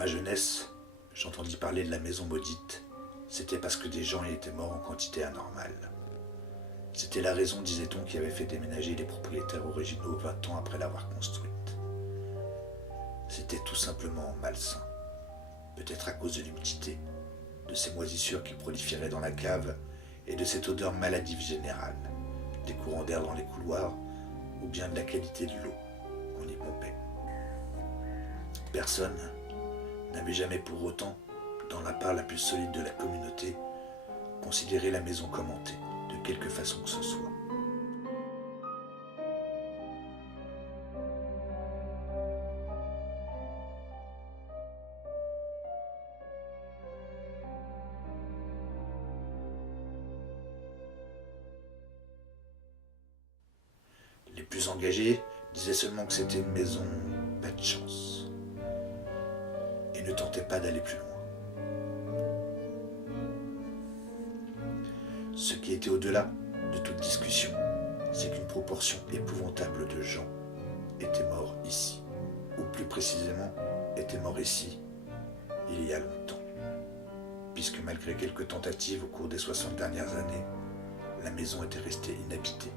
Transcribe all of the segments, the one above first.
ma jeunesse, j'entendis parler de la maison maudite. C'était parce que des gens y étaient morts en quantité anormale. C'était la raison, disait-on, qui avait fait déménager les propriétaires originaux 20 ans après l'avoir construite. C'était tout simplement malsain. Peut-être à cause de l'humidité, de ces moisissures qui proliféraient dans la cave et de cette odeur maladive générale, des courants d'air dans les couloirs ou bien de la qualité de l'eau qu'on y pompait. Personne n'avait jamais pour autant, dans la part la plus solide de la communauté, considéré la maison comme hantée, de quelque façon que ce soit. Les plus engagés disaient seulement que c'était une maison pas de chance et ne tentaient pas d'aller plus loin. Ce qui était au-delà de toute discussion, c'est qu'une proportion épouvantable de gens étaient morts ici, ou plus précisément étaient morts ici il y a longtemps, puisque malgré quelques tentatives au cours des 60 dernières années, la maison était restée inhabitée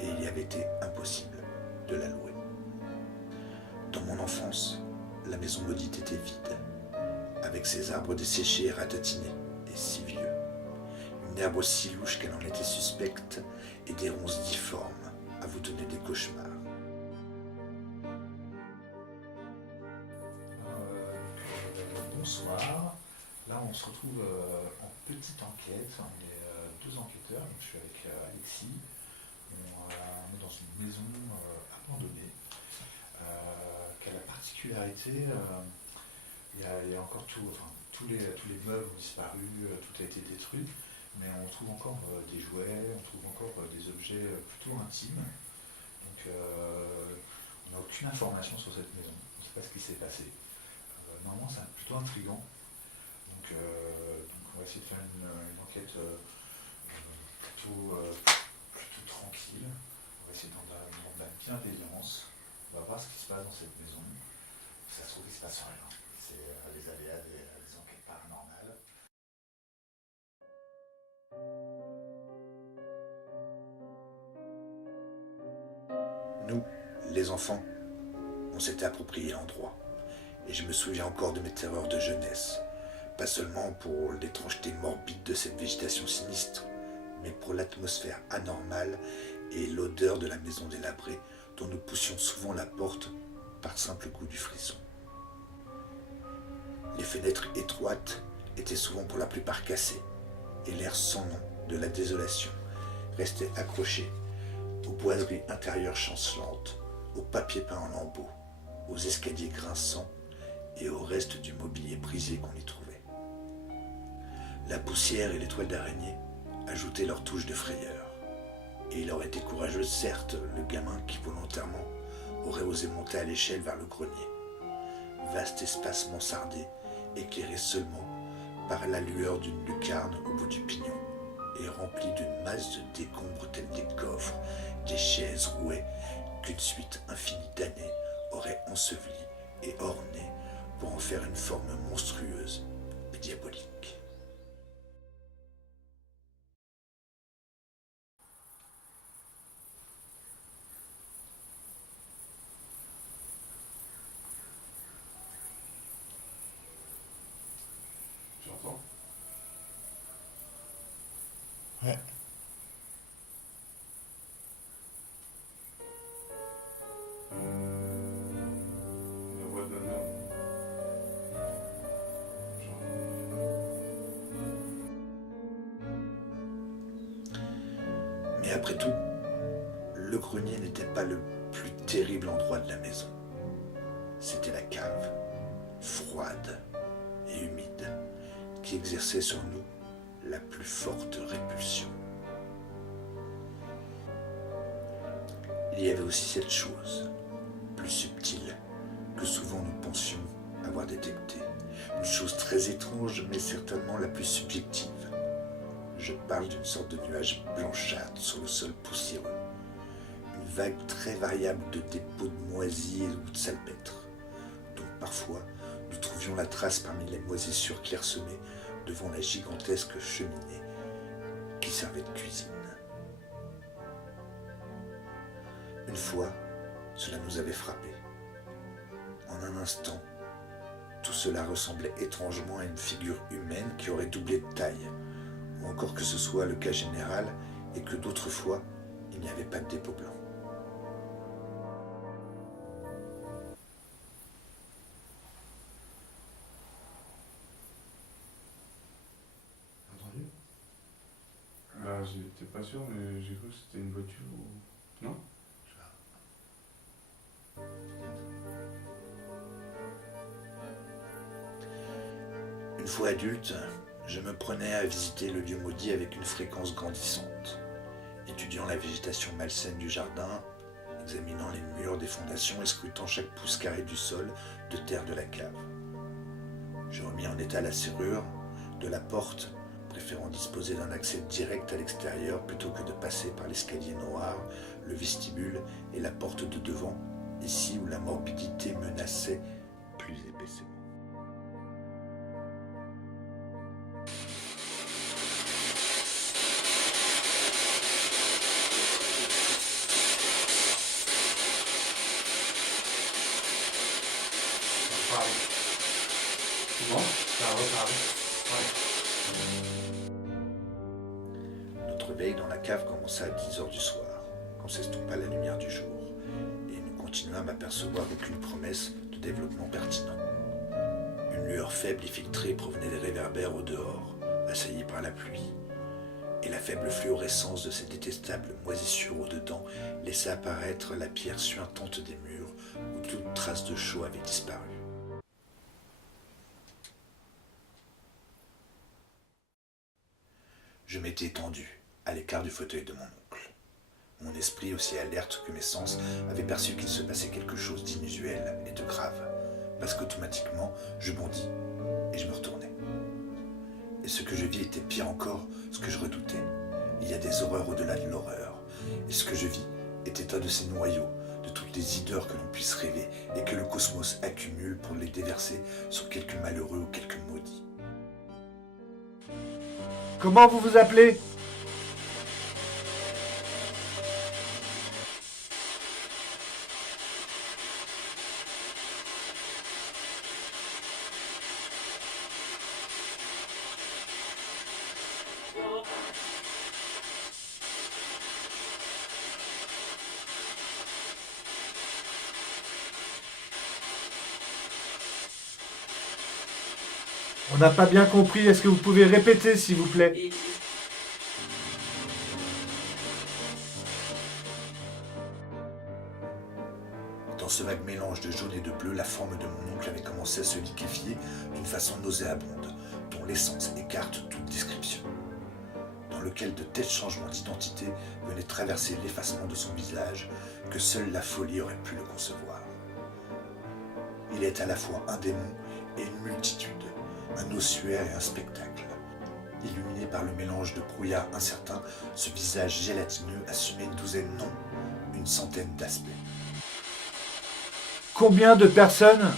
et il y avait été impossible de la louer. Dans mon enfance, la maison maudite était vide, avec ses arbres desséchés et ratatinés, et si vieux. Une herbe aussi louche qu'elle en était suspecte, et des ronces difformes à vous donner des cauchemars. Bonsoir. Là, on se retrouve en petite enquête. On est deux enquêteurs. Donc, je suis avec Alexis. On est dans une maison abandonnée qui a la particularité, il y a encore tout, enfin, tous les meubles ont disparu, tout a été détruit, mais on trouve encore des jouets, on trouve encore des objets plutôt intimes. Donc on n'a aucune information sur cette maison, on ne sait pas ce qui s'est passé. Normalement c'est plutôt intriguant. Donc on va essayer de faire une enquête plutôt tranquille. On va essayer de la bienveillance. On va voir ce qui se passe dans cette maison. Ça se trouve, il ne se passe rien. C'est les aléas des enquêtes paranormales. Nous, les enfants, on s'était approprié l'endroit. Et je me souviens encore de mes terreurs de jeunesse. Pas seulement pour l'étrangeté morbide de cette végétation sinistre, mais pour l'atmosphère anormale et l'odeur de la maison délabrée dont nous poussions souvent la porte par simple coup du frisson. Les fenêtres étroites étaient souvent pour la plupart cassées et l'air sans nom de la désolation restait accroché aux boiseries intérieures chancelantes, aux papiers peints en lambeaux, aux escaliers grinçants et au reste du mobilier brisé qu'on y trouvait. La poussière et les toiles d'araignée ajoutaient leur touche de frayeur. Et il aurait été courageux, certes, le gamin qui volontairement aurait osé monter à l'échelle vers le grenier. Vaste espace mansardé, éclairé seulement par la lueur d'une lucarne au bout du pignon, et rempli d'une masse de décombres tels des coffres, des chaises rouées qu'une suite infinie d'années aurait enseveli et orné pour en faire une forme monstrueuse et diabolique. Tu entends? Ouais. La voix de Nana. Mais après tout, le grenier n'était pas le plus terrible endroit de la maison. C'était la cave, froide et humide, qui exerçait sur nous la plus forte répulsion. Il y avait aussi cette chose, plus subtile, que souvent nous pensions avoir détectée. Une chose très étrange, mais certainement la plus subjective. Je parle d'une sorte de nuage blanchâtre sur le sol poussiéreux. Une vague très variable de dépôts de moisis ou de salpêtre, dont parfois nous trouvions la trace parmi les moisissures clairsemées devant la gigantesque cheminée qui servait de cuisine. Une fois, cela nous avait frappés. En un instant, tout cela ressemblait étrangement à une figure humaine qui aurait doublé de taille, ou encore que ce soit le cas général et que d'autres fois, il n'y avait pas de dépôt blanc. Entendu? Là, j'étais pas sûr, mais j'ai cru que c'était une voiture ou... Non? Une fois adulte, je me prenais à visiter le lieu maudit avec une fréquence grandissante, étudiant la végétation malsaine du jardin, examinant les murs des fondations et scrutant chaque pouce carré du sol de terre de la cave. Je remis en état la serrure de la porte, préférant disposer d'un accès direct à l'extérieur plutôt que de passer par l'escalier noir, le vestibule et la porte de devant, ici où la morbidité menaçait plus épaissément. Bon, ça reparle. Notre veille dans la cave commença à 10h du soir, quand s'estompa la lumière du jour, et nous continuâmes à percevoir aucune promesse de développement pertinent. Une lueur faible et filtrée provenait des réverbères au dehors, assaillis par la pluie, et la faible fluorescence de ces détestables moisissures au-dedans laissa apparaître la pierre suintante des murs où toute trace de chaux avait disparu. Je m'étais étendu, à l'écart du fauteuil de mon oncle. Mon esprit, aussi alerte que mes sens, avait perçu qu'il se passait quelque chose d'inusuel et de grave, parce qu'automatiquement, je bondis et je me retournai. Et ce que je vis était pire encore, ce que je redoutais. Il y a des horreurs au-delà de l'horreur, et ce que je vis était un de ces noyaux, de toutes les hideurs que l'on puisse rêver, et que le cosmos accumule pour les déverser sur quelques malheureux ou quelques maudits. Comment vous vous appelez? On n'a pas bien compris. Est-ce que vous pouvez répéter, s'il vous plaît? Dans ce vague mélange de jaune et de bleu, la forme de mon oncle avait commencé à se liquéfier d'une façon nauséabonde, dont l'essence écarte toute description, dans lequel de tels changements d'identité venaient traverser l'effacement de son visage, que seule la folie aurait pu le concevoir. Il est à la fois un démon et une multitude, un ossuaire et un spectacle. Illuminé par le mélange de brouillard incertain, ce visage gélatineux assumait une douzaine, non, une centaine d'aspects. Combien de personnes?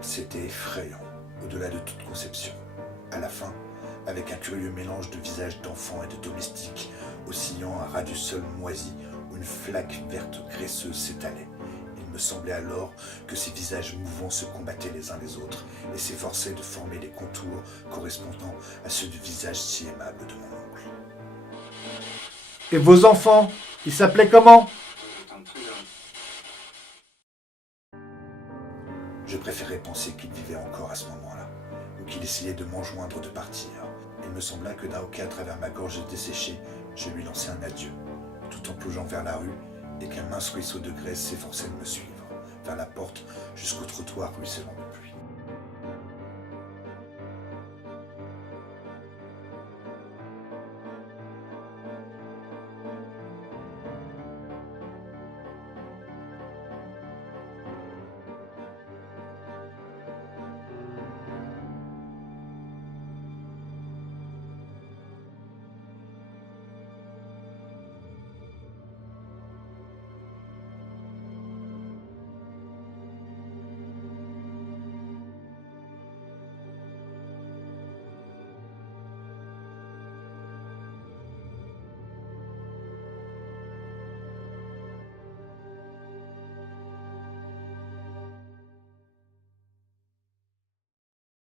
C'était effrayant, au-delà de toute conception. À la fin, avec un curieux mélange de visages d'enfants et de domestiques, oscillant à ras du sol moisi où une flaque verte graisseuse s'étalait. Il me semblait alors que ces visages mouvants se combattaient les uns les autres et s'efforçaient de former les contours correspondant à ceux du visage si aimable de mon oncle. Et vos enfants, ils s'appelaient comment? Je préférais penser qu'il vivait encore à ce moment-là, ou qu'il essayait de m'enjoindre de partir. Il me sembla que d'un hoquet à travers ma gorge desséchée, je lui lançais un adieu, tout en plongeant vers la rue, et qu'un mince ruisseau de graisse s'efforçait de me suivre, vers la porte jusqu'au trottoir ruisselant de pluie.